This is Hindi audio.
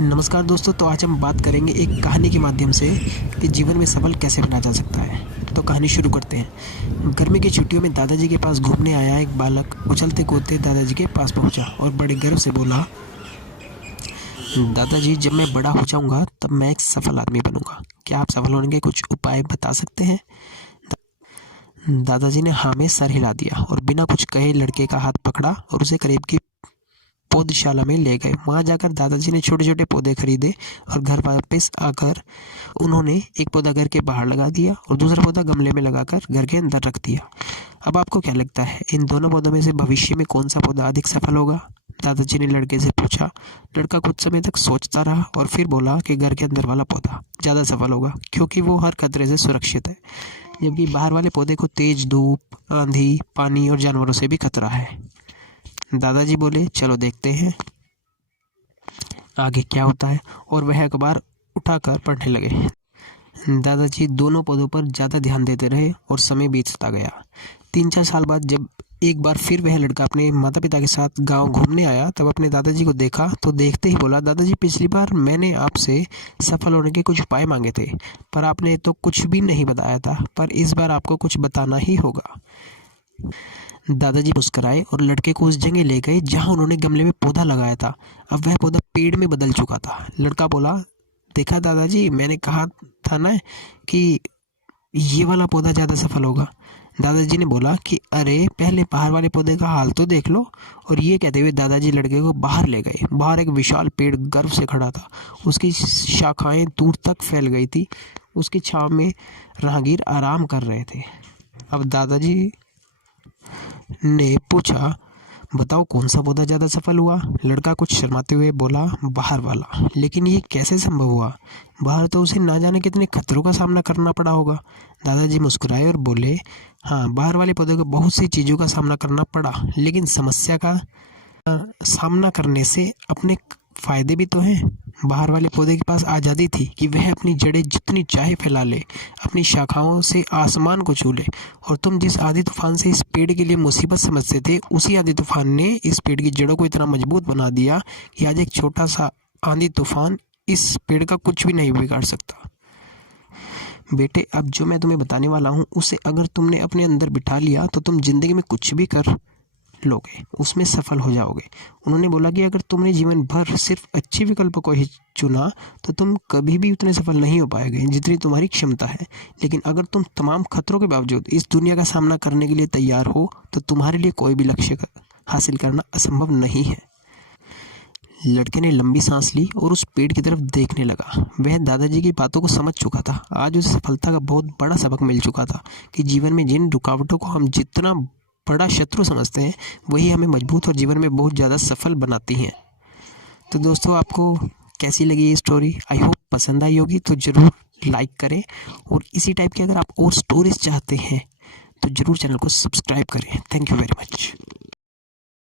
नमस्कार दोस्तों। तो आज हम बात करेंगे एक कहानी के माध्यम से कि जीवन में सफल कैसे बना जा सकता है। तो कहानी शुरू करते हैं। गर्मी की छुट्टियों में दादाजी के पास घूमने आया एक बालक उछलते कूदते दादाजी के पास पहुंचा और बड़े गर्व से बोला, दादाजी, जब मैं बड़ा हो जाऊंगा तब मैं एक सफल आदमी बनूंगा। क्या आप सफल होने के कुछ उपाय बता सकते हैं? दादाजी ने हाँ में सर हिला दिया और बिना कुछ कहे लड़के का हाथ पकड़ा और उसे करीब की पौधशाला में ले गए। वहां जाकर दादाजी ने छोटे छोटे पौधे खरीदे और घर वापस आकर उन्होंने एक पौधा घर के बाहर लगा दिया और दूसरा पौधा गमले में लगाकर घर के अंदर रख दिया। अब आपको क्या लगता है, इन दोनों पौधों में से भविष्य में कौन सा पौधा अधिक सफल होगा? दादाजी ने लड़के से पूछा। लड़का कुछ समय तक सोचता रहा और फिर बोला कि घर के अंदर वाला पौधा ज़्यादा सफल होगा, क्योंकि वो हर खतरे से सुरक्षित है, जबकि बाहर वाले पौधे को तेज धूप, आंधी, पानी और जानवरों से भी खतरा है। दादाजी बोले, चलो देखते हैं आगे क्या होता है, और वह अखबार उठाकर पढ़ने लगे। दादाजी दोनों पौधों पर ज़्यादा ध्यान देते रहे और समय बीतता गया। 3-4 साल बाद जब एक बार फिर वह लड़का अपने माता पिता के साथ गांव घूमने आया, तब अपने दादाजी को देखा तो देखते ही बोला, दादाजी, पिछली बार मैंने आपसे सफल होने के कुछ उपाय मांगे थे, पर आपने तो कुछ भी नहीं बताया था, पर इस बार आपको कुछ बताना ही होगा। दादाजी मुस्कुराए और लड़के को उस जगह ले गए जहां उन्होंने गमले में पौधा लगाया था। अब वह पौधा पेड़ में बदल चुका था। लड़का बोला, देखा दादाजी, मैंने कहा था ना कि ये वाला पौधा ज़्यादा सफल होगा। दादाजी ने बोला कि अरे, पहले बाहर वाले पौधे का हाल तो देख लो। और ये कहते हुए दादाजी लड़के को बाहर ले गए। बाहर एक विशाल पेड़ गर्व से खड़ा था। उसकी शाखाएं दूर तक फैल गई थी। उसकी छांव में राहगीर आराम कर रहे थे। अब दादाजी ने पूछा, बताओ कौन सा पौधा ज़्यादा सफल हुआ? लड़का कुछ शर्माते हुए बोला, बाहर वाला। लेकिन ये कैसे संभव हुआ? बाहर तो उसे ना जाने कितने खतरों का सामना करना पड़ा होगा। दादाजी मुस्कुराए और बोले, हाँ, बाहर वाले पौधे को बहुत सी चीज़ों का सामना करना पड़ा, लेकिन समस्या का सामना करने से अपने फायदे भी तो हैं। बाहर वाले पौधे के पास आज़ादी थी कि वह अपनी जड़ें जितनी चाहे फैला ले, अपनी शाखाओं से आसमान को छू ले। और तुम जिस आंधी तूफान से इस पेड़ के लिए मुसीबत समझते थे, उसी आंधी तूफान ने इस पेड़ की जड़ों को इतना मजबूत बना दिया कि आज एक छोटा सा आंधी तूफान इस पेड़ का कुछ भी नहीं बिगाड़ सकता। बेटे, अब जो मैं तुम्हें बताने वाला हूँ, उसे अगर तुमने अपने अंदर बिठा लिया तो तुम जिंदगी में कुछ भी कर लोगे, उसमें सफल हो जाओगे। उन्होंने बोला कि अगर तुमने जीवन भर सिर्फ अच्छे विकल्प को ही चुना तो तुम कभी भी उतने सफल नहीं हो पाएंगे जितनी तुम्हारी क्षमता है। लेकिन अगर तुम तमाम खतरों के बावजूद इस दुनिया का सामना करने के लिए तैयार हो तो तुम्हारे लिए कोई भी लक्ष्य हासिल करना असंभव नहीं है। लड़के ने लंबी सांस ली और उस पेड़ की तरफ देखने लगा। वह दादाजी की बातों को समझ चुका था। आज उसे सफलता का बहुत बड़ा सबक मिल चुका था कि जीवन में जिन रुकावटों को हम जितना बड़ा शत्रु समझते हैं, वही हमें मजबूत और जीवन में बहुत ज़्यादा सफल बनाती हैं। तो दोस्तों, आपको कैसी लगी ये स्टोरी? आई होप पसंद आई होगी। तो ज़रूर लाइक करें, और इसी टाइप की अगर आप और स्टोरीज चाहते हैं तो ज़रूर चैनल को सब्सक्राइब करें। Thank you very much.